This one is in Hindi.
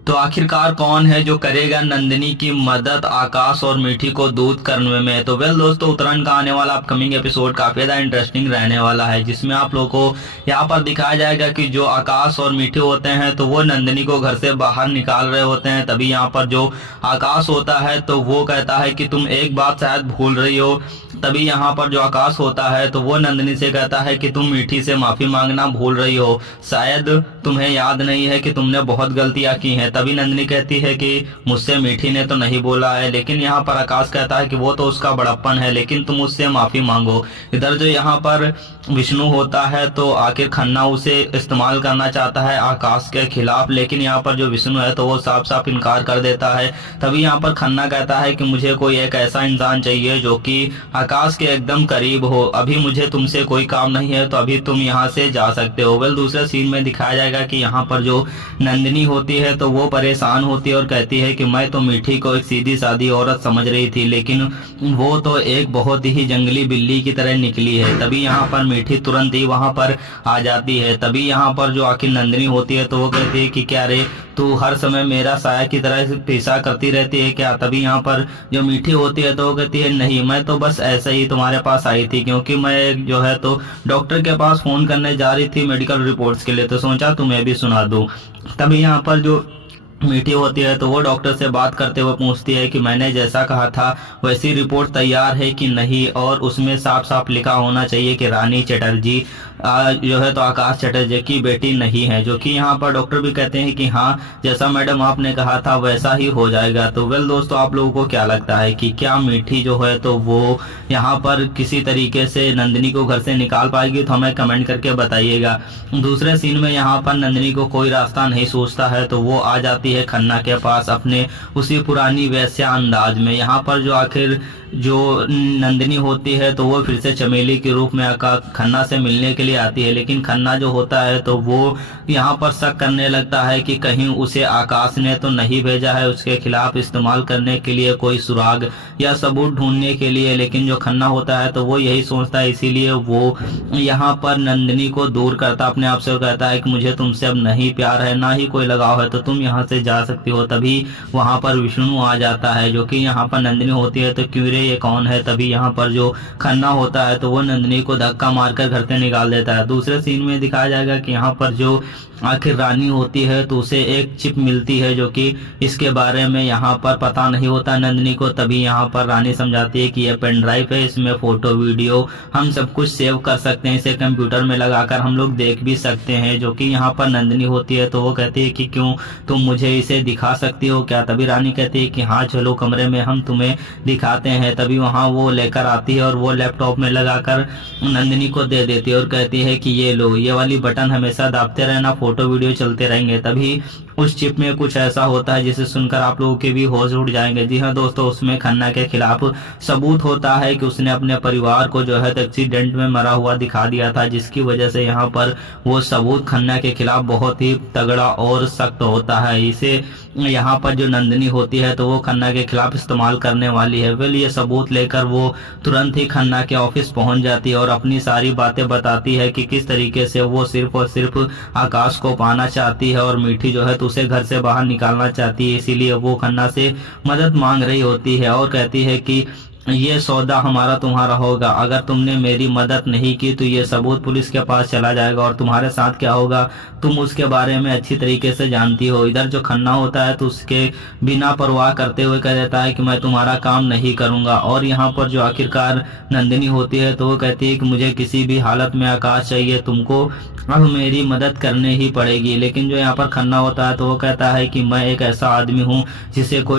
तो आखिरकार कौन है जो करेगा नंदिनी की मदद आकाश और मीठी को दूध करने में। तो वेल दोस्तों, उत्तरायण का आने वाला अपकमिंग एपिसोड काफी ज्यादा इंटरेस्टिंग रहने वाला है, जिसमें आप लोगों को यहाँ पर दिखाया जाएगा कि जो आकाश और मीठी होते हैं तो वो नंदिनी को घर से बाहर निकाल रहे होते हैं। तभी यहाँ पर जो आकाश होता है तो वो कहता है कि तुम एक बात शायद भूल रही हो। तभी यहाँ पर जो आकाश होता है तो वो नंदिनी से कहता है कि तुम मीठी से माफी मांगना भूल रही हो, शायद तुम्हें याद नहीं है कि तुमने बहुत गलतियां की हैं। तभी नंदिनी कहती है कि मुझसे मीठी ने तो नहीं बोला है, लेकिन यहाँ पर आकाश कहता है कि वो तो उसका बड़प्पन है, लेकिन तुम उससे माफी मांगो। इधर जो यहाँ पर विष्णु होता है तो आखिर खन्ना उसे इस्तेमाल करना चाहता है आकाश के खिलाफ, लेकिन यहाँ पर जो विष्णु है तो वो साफ साफ इनकार कर देता है। तभी यहाँ पर खन्ना कहता है कि मुझे कोई एक ऐसा इंसान चाहिए जो कि आकाश के एकदम करीब हो, अभी मुझे तुमसे कोई काम नहीं है, तो अभी तुम यहाँ से जा सकते हो। वेल दूसरे सीन में दिखाया जाएगा कि यहाँ पर जो नंदिनी होती है तो वो परेशान होती है और कहती है कि मैं तो मीठी को एक सीधी सादी औरत समझ रही थी, लेकिन वो तो एक बहुत ही जंगली बिल्ली की तरह निकली है। तभी यहाँ पर मीठी तुरंत ही वहां पर आ जाती है। तभी यहाँ पर जो आखिर नंदिनी होती है तो वो कहती है कि क्या रे, तू हर समय मेरा साया की तरह पीछा करती रहती है क्या। तभी यहाँ पर जो मीठी होती है तो वो कहती है नहीं, मैं तो बस ऐसे ही तुम्हारे पास आई थी, क्योंकि मैं जो है तो डॉक्टर के पास फोन करने जा रही थी मेडिकल रिपोर्ट्स के लिए, तो सोचा तुम्हें भी सुना दूं। तभी यहाँ पर जो मीठी होती है तो वो डॉक्टर से बात करते हुए पूछती है कि मैंने जैसा कहा था वैसी रिपोर्ट तैयार है कि नहीं, और उसमें साफ साफ लिखा होना चाहिए कि रानी चटर्जी जो है तो आकाश चटर्जी की बेटी नहीं है। जो कि यहाँ पर डॉक्टर भी कहते हैं कि हाँ, जैसा मैडम आपने कहा था वैसा ही हो जाएगा। तो वेल दोस्तों, आप लोगों को क्या लगता है कि क्या मीठी जो है तो वो यहाँ पर किसी तरीके से नंदिनी को घर से निकाल पाएगी? तो हमें कमेंट करके बताइएगा। दूसरे सीन में यहाँ पर नंदिनी को कोई रास्ता नहीं सोचता है तो वो आ जाती है खन्ना के पास अपने उसी पुरानी वैश्या अंदाज में। यहाँ पर जो आखिर जो नंदिनी होती है तो वो फिर से चमेली के रूप में खन्ना से मिलने के लिए आती है, लेकिन खन्ना जो होता है तो वो यहाँ पर शक करने लगता है कि कहीं उसे आकाश ने तो नहीं भेजा है उसके खिलाफ इस्तेमाल करने के लिए कोई सुराग या सबूत ढूंढने के लिए। लेकिन जो खन्ना होता है तो वो यही सोचता है, इसीलिए वो यहाँ पर नंदिनी को दूर करता अपने आप से और कहता है कि मुझे तुमसे अब नहीं प्यार है, ना ही कोई लगाव है, तो तुम यहाँ से जा सकती हो। तभी वहां पर विष्णु आ जाता है, जो कि यहाँ पर नंदिनी होती है तो क्यों रे ये कौन है। तभी यहाँ पर जो खन्ना होता है तो वो नंदिनी को धक्का मारकर घर से निकाल देता है। दूसरे सीन में दिखाया जाएगा कि यहाँ पर जो आखिर रानी होती है तो उसे एक चिप मिलती है जो कि इसके बारे में यहाँ पर पता नहीं होता नंदिनी को। तभी यहाँ पर रानी समझाती है कि यह पेन ड्राइव है, इसमें फोटो वीडियो हम सब कुछ सेव कर सकते हैं, इसे कंप्यूटर में लगाकर हम लोग देख भी सकते हैं। जो कि यहाँ पर नंदिनी होती है तो वो कहती है कि क्यों, तुम मुझे इसे दिखा सकती हो क्या। तभी रानी कहती है कि हाँ चलो कमरे में हम तुम्हें दिखाते हैं। तभी वहाँ वो लेकर आती है और वो लैपटॉप में लगाकर नंदिनी को दे देती है और कहती है कि ये लो, ये वाली बटन हमेशा दाबते रहना, फोटो वीडियो चलते रहेंगे। तभी उस चिप में कुछ ऐसा होता है जिसे सुनकर आप लोगों के भी होश उड़ जाएंगे। जी हाँ दोस्तों, उसमें खन्ना के खिलाफ सबूत होता है कि उसने अपने परिवार को जो है एक्सीडेंट में मरा हुआ दिखा दिया था, जिसकी वजह से यहाँ पर वो सबूत खन्ना के खिलाफ बहुत ही तगड़ा और सख्त होता है। इसे यहाँ पर जो नंदिनी होती है तो वो खन्ना के खिलाफ इस्तेमाल करने वाली है। वेल ये सबूत लेकर वो तुरंत ही खन्ना के ऑफिस पहुंच जाती है और अपनी सारी बातें बताती है कि किस तरीके से वो सिर्फ और सिर्फ आकाश को पाना चाहती है और मीठी जो है तो उसे घर से बाहर निकालना चाहती है। इसीलिए वो खन्ना से मदद मांग रही होती है और कहती है कि ये सौदा हमारा तुम्हारा होगा, अगर तुमने मेरी मदद नहीं की तो ये सबूत पुलिस के पास चला जाएगा और तुम्हारे साथ क्या होगा तुम उसके बारे में अच्छी तरीके से जानती हो। इधर जो खन्ना होता है तो उसके बिना परवाह करते हुए कह देता है कि मैं तुम्हारा काम नहीं करूंगा। और यहाँ पर जो आखिरकार नंदिनी होती है तो वो कहती है कि मुझे किसी भी हालत में आकाश चाहिए, तुमको अब मेरी मदद करनी ही पड़ेगी। लेकिन जो यहाँ पर खन्ना होता है तो वो कहता है कि मैं एक ऐसा आदमी हूँ जिसे कोई